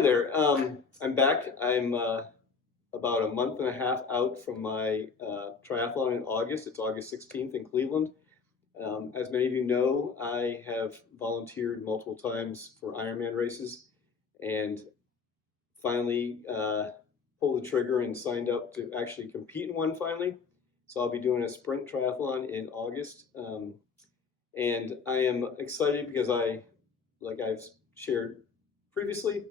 Hi there. I'm back. I'm about a month and a half out from my triathlon in August. It's August 16th in Cleveland. As many of you know, I have volunteered multiple times for Ironman races and finally pulled the trigger and signed up to actually compete in one finally. So I'll be doing a sprint triathlon in August. And I am excited because like I've shared previously,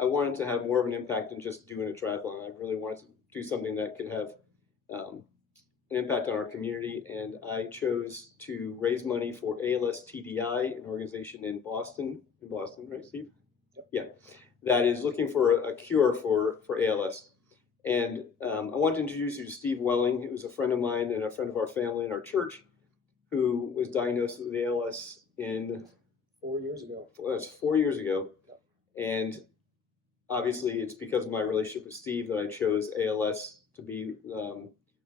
I wanted to have more of an impact than just doing a triathlon. I really wanted to do something that could have an impact on our community, and I chose to raise money for ALS TDI, an organization in Boston, right, Steve? Yeah, that is looking for a cure for ALS. And I want to introduce you to Steve Welling, who's a friend of mine and a friend of our family in our church, who was diagnosed with ALS in 4 years ago. That's 4 years ago, and obviously it's because of my relationship with Steve that I chose ALS to be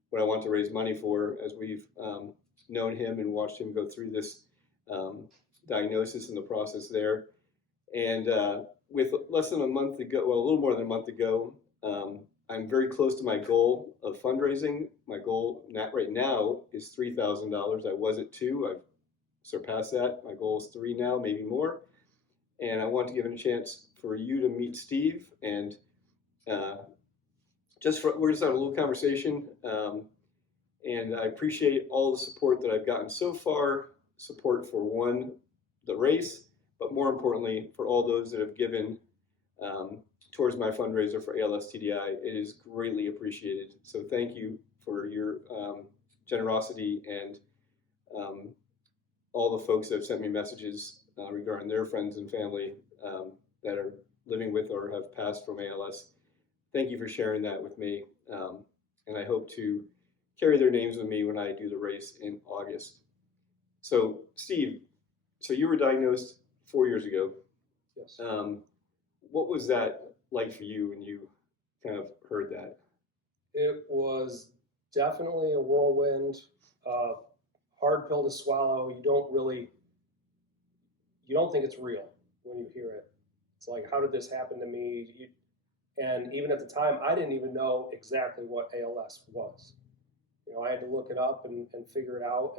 what I want to raise money for, as we've known him and watched him go through this diagnosis and the process there. And with less than a month ago, well, a little more than a month ago, I'm very close to my goal of fundraising. My goal right now is $3,000. I was at $2,000. I've surpassed that. My goal is $3,000 now, maybe more. And I want to give it a chance for you to meet Steve, and we're just having a little conversation. And I appreciate all the support that I've gotten so far. Support for the race, but more importantly, for all those that have given towards my fundraiser for ALS TDI. It is greatly appreciated. So thank you for your generosity, and all the folks that have sent me messages regarding their friends and family that are living with or have passed from ALS. Thank you for sharing that with me, and I hope to carry their names with me when I do the race in August. So Steve, so you were diagnosed 4 years ago. Yes. What was that like for you when you kind of heard that? It was definitely a whirlwind, hard pill to swallow. You don't think it's real when you hear it. It's like, how did this happen to me? And even at the time, I didn't even know exactly what ALS was. I had to look it up and figure it out.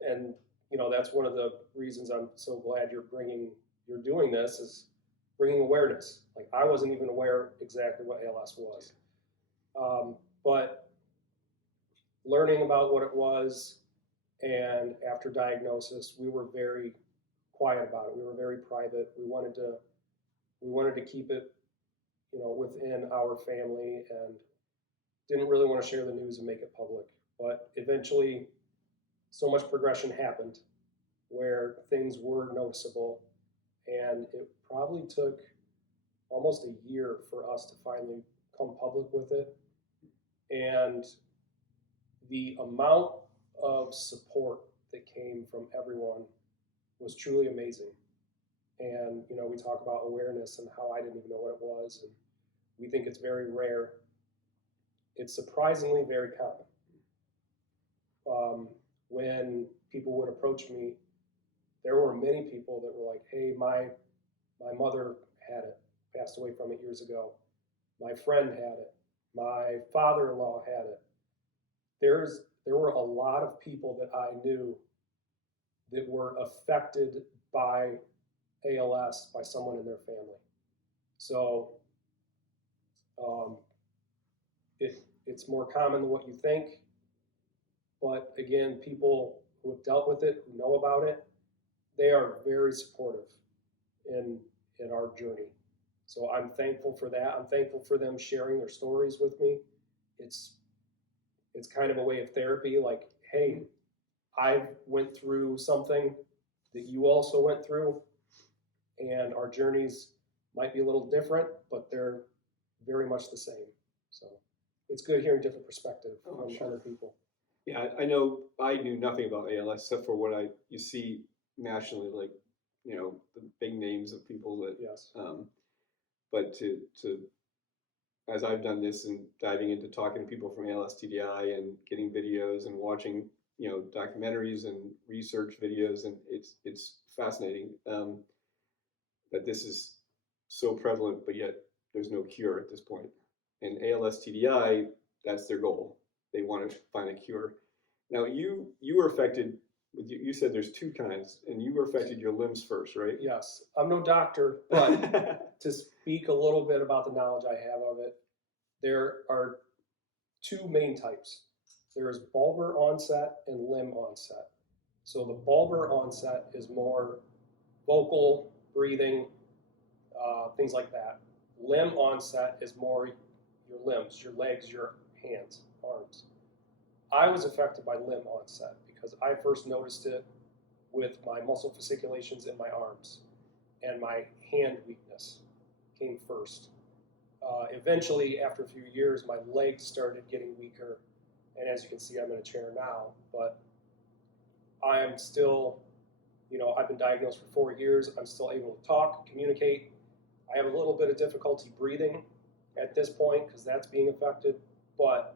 And that's one of the reasons I'm so glad you're doing this, is bringing awareness. Like, I wasn't even aware exactly what ALS was. But learning about what it was, and after diagnosis, we were very quiet about it. We were very private. We wanted to keep it, within our family, and didn't really want to share the news and make it public. But eventually, so much progression happened where things were noticeable, and it probably took almost a year for us to finally come public with it. And the amount of support that came from everyone was truly amazing. And we talk about awareness and how I didn't even know what it was, and we think it's very rare. It's surprisingly very common. When people would approach me, there were many people that were like, "Hey, my mother had it, passed away from it years ago. My friend had it. My father-in-law had it." There were a lot of people that I knew that were affected by ALS by someone in their family. So it's more common than what you think. But again, people who have dealt with it, who know about it, they are very supportive in our journey. So I'm thankful for that. I'm thankful for them sharing their stories with me. It's kind of a way of therapy. Like, hey, I went through something that you also went through, and our journeys might be a little different, but they're very much the same. So it's good hearing different perspective from other people. Yeah, I know I knew nothing about ALS except for what you see nationally, like, the big names of people that. Yes. But as I've done this and diving into talking to people from ALS TDI and getting videos and watching, documentaries and research videos, and it's fascinating that this is so prevalent, but yet there's no cure at this point. And ALS TDI, that's their goal. They want to find a cure. Now you were affected. You said there's two kinds, and you were affected your limbs first, right? Yes, I'm no doctor, but to speak a little bit about the knowledge I have of it, there are two main types. There is bulbar onset and limb onset. So the bulbar onset is more vocal, breathing, things like that. Limb onset is more your limbs, your legs, your hands, arms. I was affected by limb onset because I first noticed it with my muscle fasciculations in my arms, and my hand weakness came first. Eventually, after a few years, my legs started getting weaker, and as you can see, I'm in a chair now, but I am still, I've been diagnosed for 4 years. I'm still able to talk, communicate. I have a little bit of difficulty breathing at this point because that's being affected, but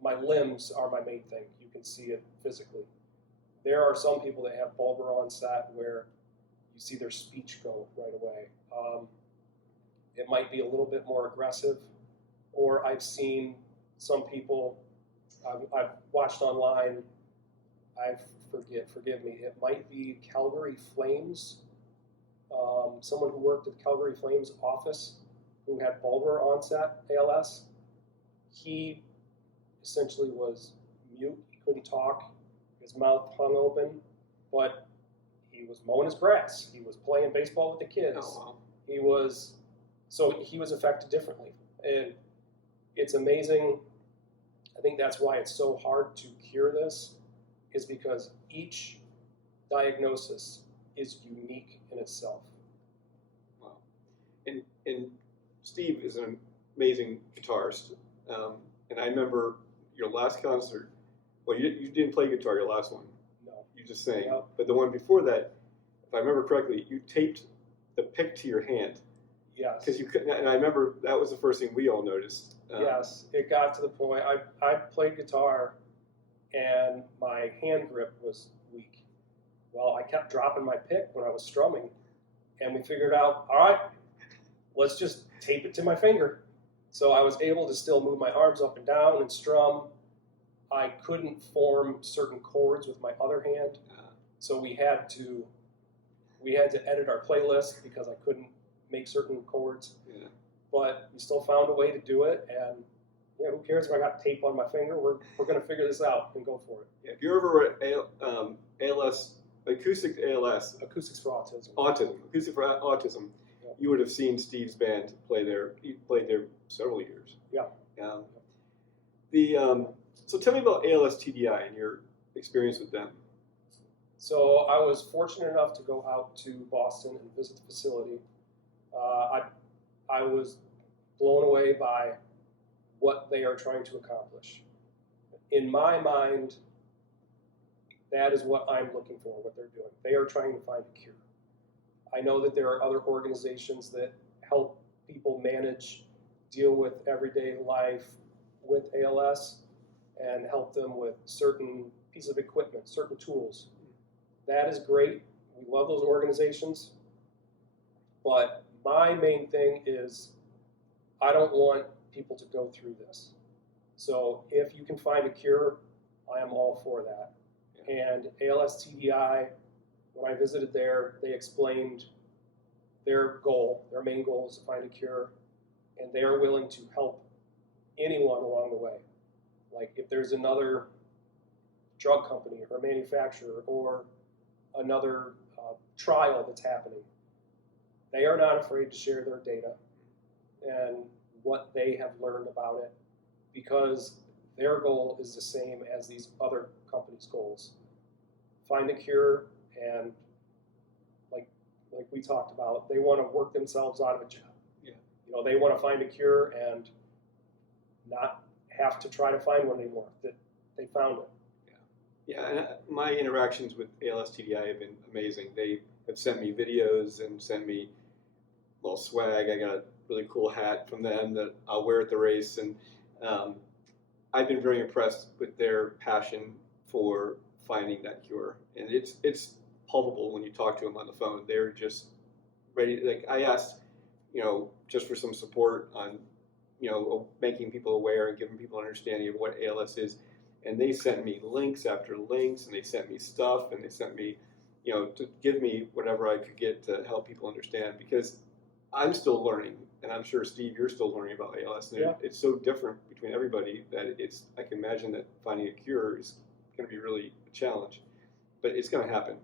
my limbs are my main thing. You can see it physically. There are some people that have bulbar onset where you see their speech go right away. It might be a little bit more aggressive, or I've seen some people, I've watched online, forgive me, it might be Calgary Flames, someone who worked at Calgary Flames office who had bulbar onset ALS. He essentially was mute, he couldn't talk, his mouth hung open, but he was mowing his grass, he was playing baseball with the kids. Oh, wow. He was affected differently, and it's amazing. I think that's why it's so hard to cure this, is because each diagnosis is unique in itself. Wow. And Steve is an amazing guitarist, and I remember your last concert. Well, you didn't play guitar your last one. No. You just sang. Yep. But the one before that, if I remember correctly, you taped the pick to your hand. Yes. Because you couldn't, and I remember that was the first thing we all noticed. Yes, it got to the point. I played guitar, and my hand grip was weak. Well, I kept dropping my pick when I was strumming, and we figured out, all right, let's just tape it to my finger. So I was able to still move my arms up and down and strum. I couldn't form certain chords with my other hand, so we had to edit our playlist because I couldn't make certain chords. Yeah. But we still found a way to do it, and who cares if I got tape on my finger? We're going to figure this out and go for it. Yeah, if you're ever at ALS, acoustic ALS, Acoustics for Autism. acoustic for autism, Yeah. you would have seen Steve's band play there. He played there several years. Yeah. So tell me about ALS TDI and your experience with them. So I was fortunate enough to go out to Boston and visit the facility. I was blown away by what they are trying to accomplish. In my mind, that is what I'm looking for, what they're doing. They are trying to find a cure. I know that there are other organizations that help people deal with everyday life with ALS and help them with certain pieces of equipment, certain tools. That is great. We love those organizations. But my main thing is I don't want people to go through this. So if you can find a cure, I am all for that. Yeah. And ALS TDI, when I visited there, they explained their main goal is to find a cure, and they are willing to help anyone along the way. Like if there's another drug company or manufacturer or another trial that's happening, they are not afraid to share their data and what they have learned about it, because their goal is the same as these other companies' goals. Find a cure, and like we talked about, they want to work themselves out of a job. Yeah. They want to find a cure and not have to try to find one anymore, that they found it. Yeah, and my interactions with ALS TDI have been amazing. They have sent me videos and sent me little swag. I got a really cool hat from them that I'll wear at the race, and I've been very impressed with their passion for finding that cure. And it's palpable when you talk to them on the phone. They're just ready. Like I asked, just for some support on, making people aware and giving people an understanding of what ALS is, and they sent me links after links, and they sent me stuff, and they sent me, to give me whatever I could get to help people understand, because I'm still learning, and I'm sure Steve, you're still learning about ALS, and Yeah. it's so different between everybody that I can imagine that finding a cure is going to be really a challenge, but it's going to happen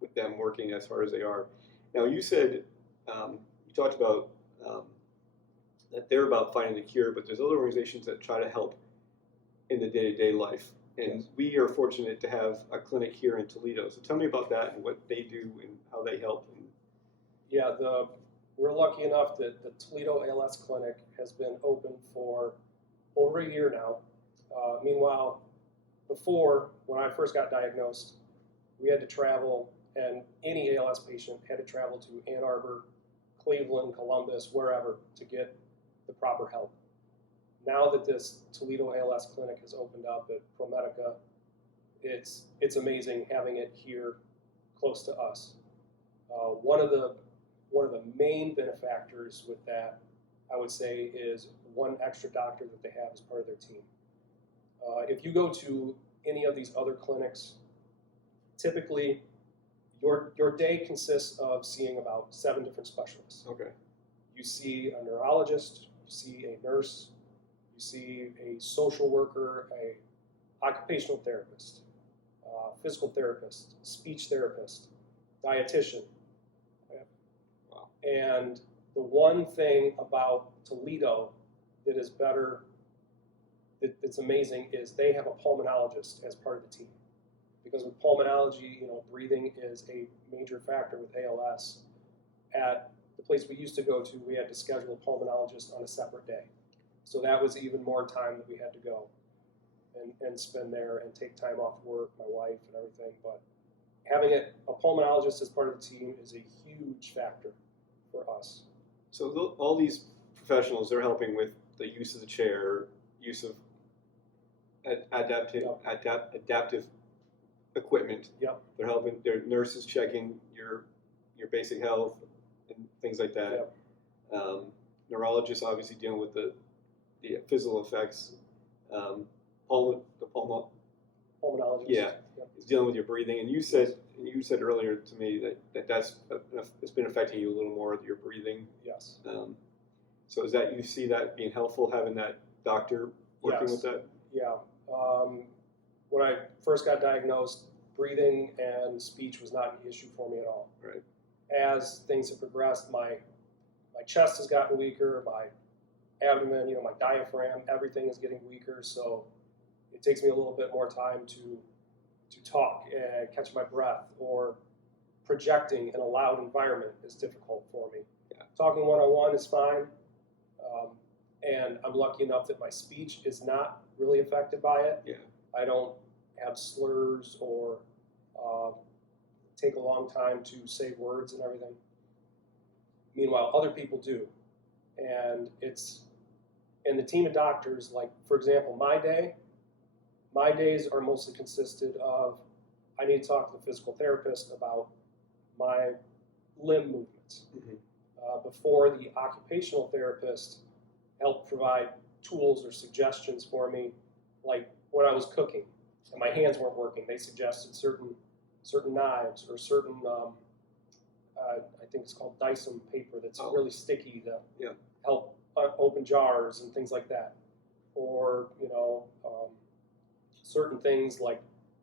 with them working as hard as they are. Now, you said you talked about that they're about finding the cure, but there's other organizations that try to help in the day-to-day life. And Yes. we are fortunate to have a clinic here in Toledo. So tell me about that and what they do and how they help. Yeah, we're lucky enough that the Toledo ALS Clinic has been open for over a year now. Meanwhile, before, when I first got diagnosed, we had to travel, and any ALS patient had to travel to Ann Arbor, Cleveland, Columbus, wherever, to get the proper help. Now that this Toledo ALS Clinic has opened up at ProMedica, it's amazing having it here close to us. One of the main benefactors with that, I would say, is one extra doctor that they have as part of their team. If you go to any of these other clinics, typically your day consists of seeing about 7 different specialists. Okay. You see a neurologist, you see a nurse, you see a social worker, a occupational therapist, physical therapist, speech therapist, dietitian. Wow. And the one thing about Toledo that is better, that's amazing, is they have a pulmonologist as part of the team. Because with pulmonology, breathing is a major factor with ALS. At the place we used to go to, we had to schedule a pulmonologist on a separate day. So that was even more time that we had to go and spend there and take time off work, my wife and everything. But having a pulmonologist as part of the team is a huge factor for us. So all these professionals, they're helping with the use of the chair, use of adaptive equipment. Yep. They're helping. Their nurses checking your basic health and things like that. Yep. Neurologists obviously dealing with the physical effects. Pulmonologist. Yeah, Yep. is dealing with your breathing. And you said earlier to me that's it's been affecting you a little more with your breathing. Yes. So is that, you see that being helpful, having that doctor working with that? Yeah. When I first got diagnosed, breathing and speech was not an issue for me at all. Right. As things have progressed, my chest has gotten weaker, my abdomen, my diaphragm, everything is getting weaker. So it takes me a little bit more time to talk and catch my breath, or projecting in a loud environment is difficult for me. Yeah. Talking one-on-one is fine. And I'm lucky enough that my speech is not really affected by it. Yeah. I don't have slurs or take a long time to say words and everything. Meanwhile, other people do. And the team of doctors, like, for example, my days are mostly consisted of, I need to talk to the physical therapist about my limb movements. Mm-hmm. Before the occupational therapist helped provide tools or suggestions for me, like when I was cooking and my hands weren't working, they suggested certain knives or certain, I think it's called Dyson paper that's really sticky to help open jars and things like that. Or, certain things like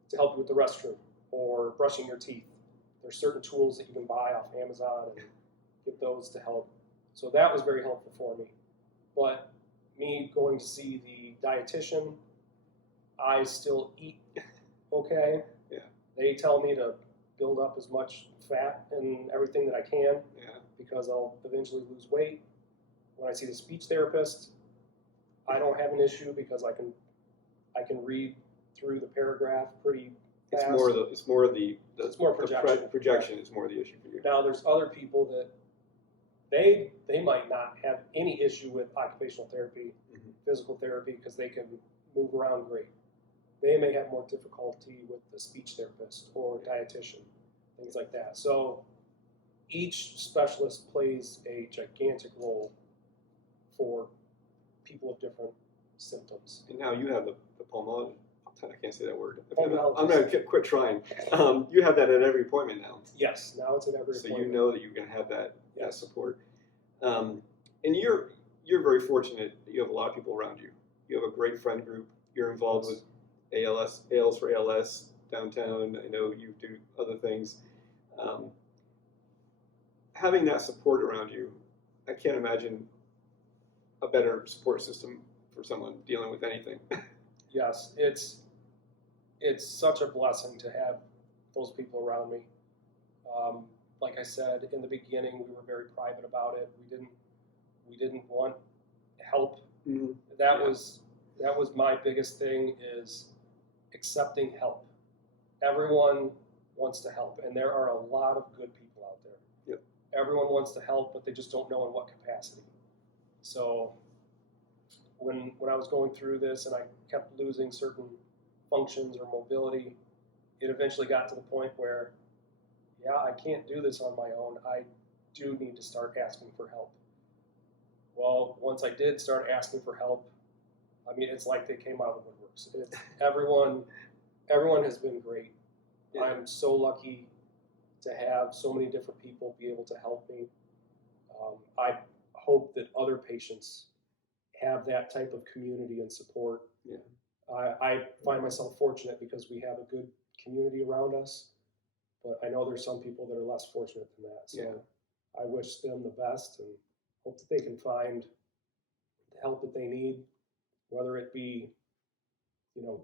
to help you with the restroom or brushing your teeth. There's certain tools that you can buy off Amazon and get those to help. So that was very helpful for me. But me going to see the dietitian, I still eat okay. Yeah. They tell me to build up as much fat and everything that I can, because I'll eventually lose weight. When I see the speech therapist, I don't have an issue because I can read through the paragraph pretty fast. It's more projection. The projection is more the issue for you. Now there's other people that they might not have any issue with occupational therapy, mm-hmm. physical therapy, because they can move around great. They may have more difficulty with the speech therapist or dietitian, things like that. So each specialist plays a gigantic role for people of different symptoms. And now you have the pulmonologist. I can't say that word. Pulmonologist. I'm going to quit trying. You have that at every appointment now. Yes, now it's at every So appointment. you know that you can have that Yes. support. And you're very fortunate that you have a lot of people around you. You have a great friend group. You're involved with ALS for ALS downtown. I know you do other things. Having that support around you, I can't imagine a better support system for someone dealing with anything. Yes, it's such a blessing to have those people around me. Like I said in the beginning, we were very private about it. We didn't want help. Mm-hmm. That was my biggest thing, is accepting help. Everyone wants to help, and there are a lot of good people out there. Yep. Everyone wants to help, but they just don't know in what capacity. So when I was going through this and I kept losing certain functions or mobility, it eventually got to the point where, yeah, I can't do this on my own. I do need to start asking for help. Well, once I did start asking for help, I mean, it's like they came out of the woodworks. Everyone has been great. Yeah. I'm so lucky to have so many different people be able to help me. I hope that other patients have that type of community and support. Yeah. I find myself fortunate because we have a good community around us, but I know there's some people that are less fortunate than that. So yeah. I wish them the best and hope that they can find the help that they need, whether it be,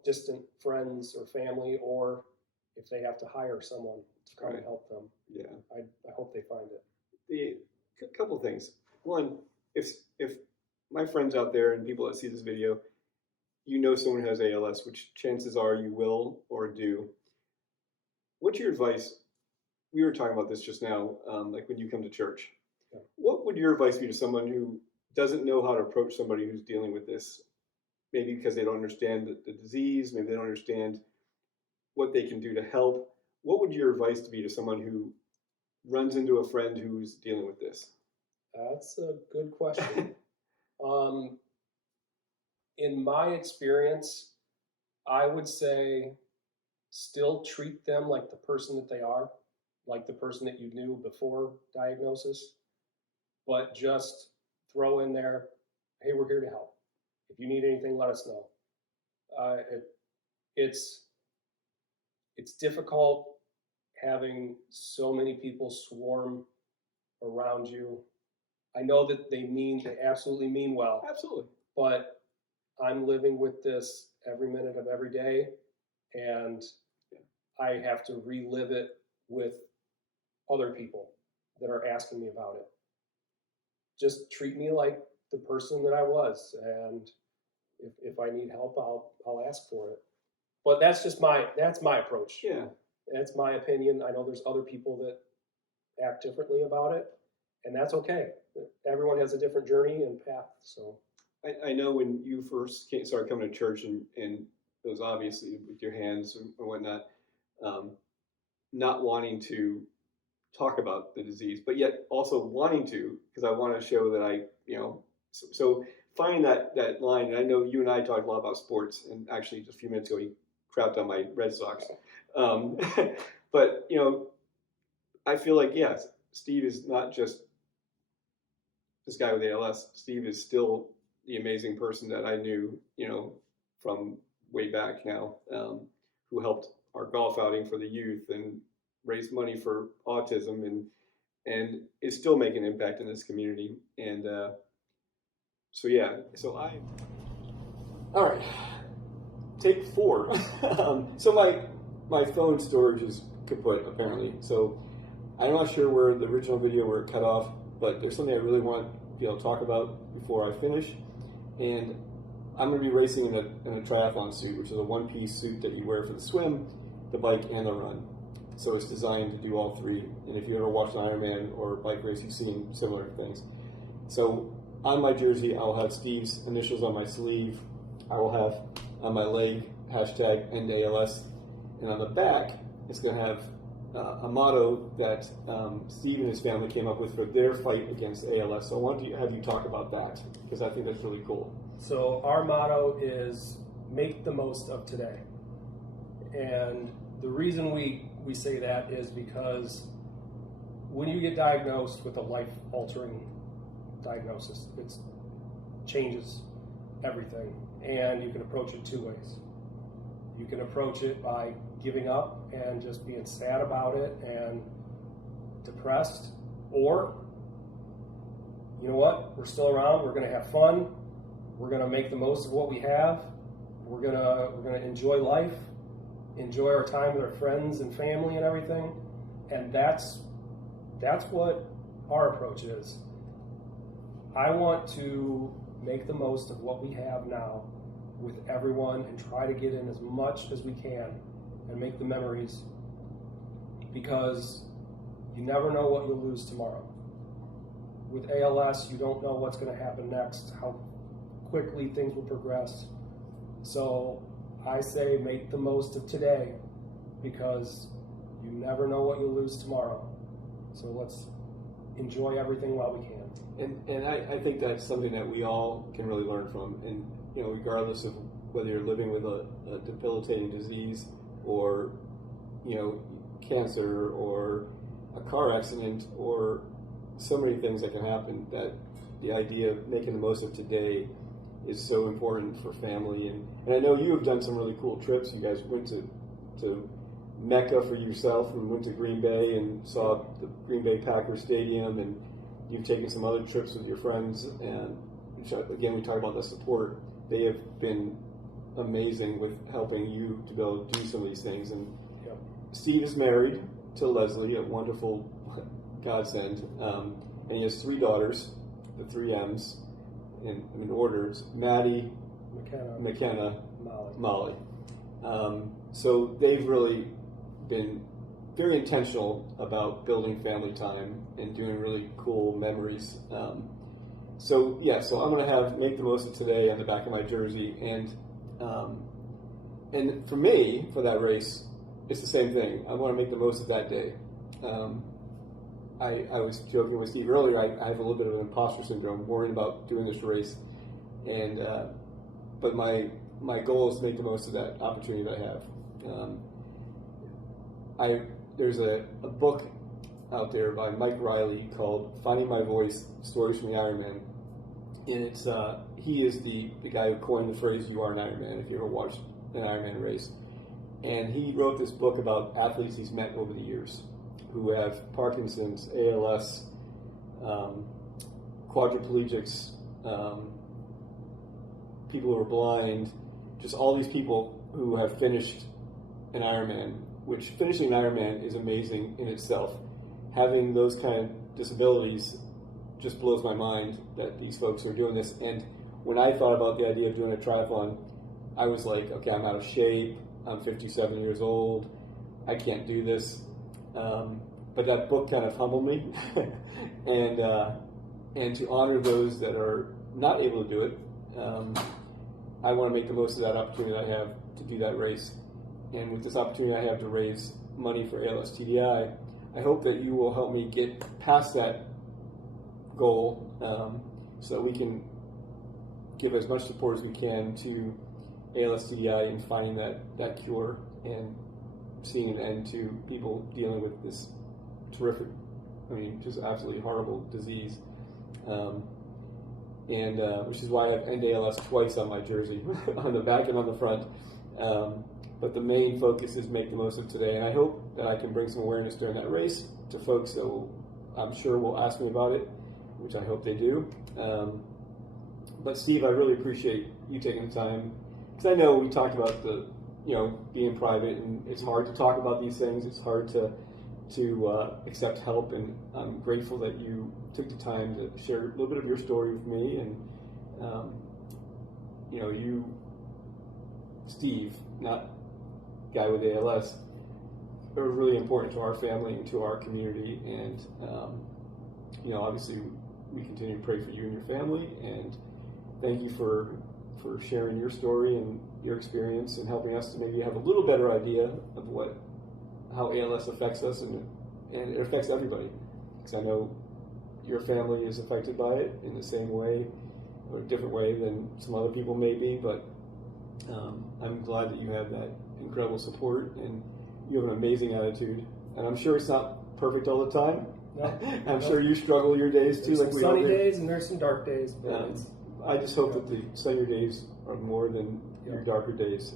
distant friends or family, or if they have to hire someone to come and help them. Yeah. I hope they find it. A couple of things. One, if my friends out there and people that see this video, someone who has ALS, which chances are you will or do. What's your advice? We were talking about this just now, like when you come to church. Yeah. What would your advice be to someone who doesn't know how to approach somebody who's dealing with this? Maybe because they don't understand the disease, maybe they don't understand what they can do to help. What would your advice be to someone who runs into a friend who's dealing with this? That's a good question. In my experience, I would say still treat them like the person that they are, like the person that you knew before diagnosis, but just throw in there, hey, we're here to help. If you need anything, let us know. It's difficult having so many people swarm around you. I know that they absolutely mean well. Absolutely. But I'm living with this every minute of every day, and I have to relive it with other people that are asking me about it. Just treat me like the person that I was, and if I need help, I'll ask for it. But that's my approach. Yeah. That's my opinion. I know there's other people that act differently about it, and that's okay. Everyone has a different journey and path. So I know when you first started coming to church, and it was obviously with your hands and whatnot, not wanting to talk about the disease, but yet also wanting to, because I want to show that so finding that line. And I know you and I talked a lot about sports, and actually just a few minutes ago you crapped on my Red Sox. But I feel like, yes, Steve is not just this guy with ALS. Steve is still the amazing person that I knew, from way back now, who helped our golf outing for the youth and raised money for autism, and is still making an impact in this community. And all right, take 4. So my phone storage is kaput apparently. So I'm not sure where the original video where it cut off, but there's something I really want to be able to talk about before I finish. And I'm going to be racing in a triathlon suit, which is a one-piece suit that you wear for the swim, the bike, and the run. So it's designed to do all 3. And if you ever watched an Ironman or bike race, you've seen similar things. So on my jersey, I'll have Steve's initials on my sleeve. I will have on my leg #EndALS. And on the back, it's going to have a motto that Steve and his family came up with for their fight against ALS. So I want to have you talk about that, because I think that's really cool. So our motto is make the most of today. And the reason we say that is because when you get diagnosed with a life-altering diagnosis, it changes everything. And you can approach it two ways. You can approach it by giving up and just being sad about it and depressed, or, you know what, we're still around, we're going to have fun, we're going to make the most of what we have, we're going to enjoy life, enjoy our time with our friends and family and everything. And that's what our approach is. I want to make the most of what we have now with everyone and try to get in as much as we can and make the memories, because you never know what you'll lose tomorrow. With ALS, you don't know what's going to happen next, how quickly things will progress. So I say make the most of today, because you never know what you'll lose tomorrow. So let's enjoy everything while we can. And I think that's something that we all can really learn from. And regardless of whether you're living with a debilitating disease, or cancer, or a car accident, or so many things that can happen, that the idea of making the most of today is so important for family. And I know you have done some really cool trips. You guys went to Mecca for yourself, and went to Green Bay and saw the Green Bay Packers Stadium, and you've taken some other trips with your friends, and again, we talk about the support. They have been amazing with helping you to be able to do some of these things. And Yep. Steve is married to Leslie, a wonderful godsend, and he has 3 daughters, the 3 M's in order. It's Maddie, McKenna, Molly. So they've really been very intentional about building family time and doing really cool memories. So I'm going to make the most of today on the back of my jersey, and for me, for that race, it's the same thing. I want to make the most of that day. I was joking with Steve earlier. I have a little bit of an imposter syndrome, worrying about doing this race, and but my goal is to make the most of that opportunity that I have. There's a book out there by Mike Riley called "Finding My Voice: Stories from the Ironman," and it's he is the guy who coined the phrase "You are an Ironman." If you ever watched an Ironman race, and he wrote this book about athletes he's met over the years who have Parkinson's, ALS, quadriplegics, people who are blind, just all these people who have finished an Ironman, which finishing an Ironman is amazing in itself. Having those kind of disabilities just blows my mind that these folks are doing this. And when I thought about the idea of doing a triathlon, I was like, okay, I'm out of shape, I'm 57 years old, I can't do this. But that book kind of humbled me, and to honor those that are not able to do it, I want to make the most of that opportunity that I have to do that race. And with this opportunity I have to raise money for ALS TDI, I hope that you will help me get past that goal, so that we can give as much support as we can to ALS TDI in finding that cure and seeing an end to people dealing with this terrific, just absolutely horrible disease. Which is why I have End ALS twice on my jersey, on the back and on the front. But the main focus is make the most of today, and I hope that I can bring some awareness during that race to folks that I'm sure will ask me about it, which I hope they do. But Steve, I really appreciate you taking the time, because I know we talked about being private, and it's hard to talk about these things. It's hard to accept help, and I'm grateful that you took the time to share a little bit of your story with me. And you, Steve, not guy with ALS, are really important to our family and to our community. And obviously, we continue to pray for you and your family. And thank you for sharing your story and your experience, and helping us to maybe have a little better idea of what how ALS affects us, and it affects everybody. Because I know your family is affected by it in the same way or a different way than some other people may be, but I'm glad that you have that incredible support, and you have an amazing attitude. And I'm sure it's not perfect all the time. No, I'm sure you struggle your days too. There's like some we all sunny do. days and there's some dark days. But I just hope that the sunnier days are more than your darker days.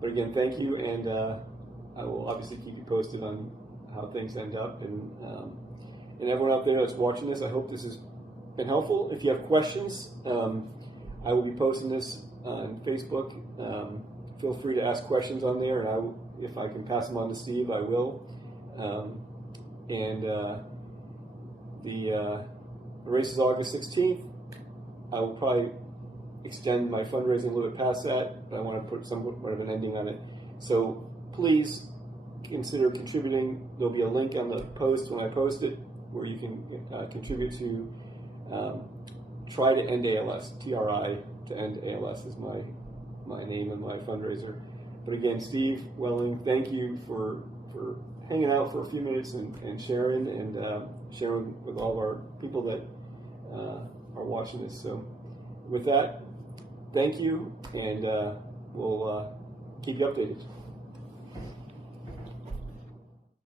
But again, thank you, and I will obviously keep you posted on how things end up. And everyone out there that's watching this, I hope this has been helpful. If you have questions, I will be posting this on Facebook. Feel free to ask questions on there, and if I can pass them on to Steve, I will. The race is August 16th. I will probably extend my fundraising a little bit past that, but I want to put somewhat of an ending on it. So please consider contributing. There'll be a link on the post when I post it where you can contribute to Try to End ALS. TRI to End ALS is my name and my fundraiser. But again, Steve Welling, thank you for hanging out for a few minutes and sharing with all of our people that are watching this. So with that, thank you, and we'll keep you updated.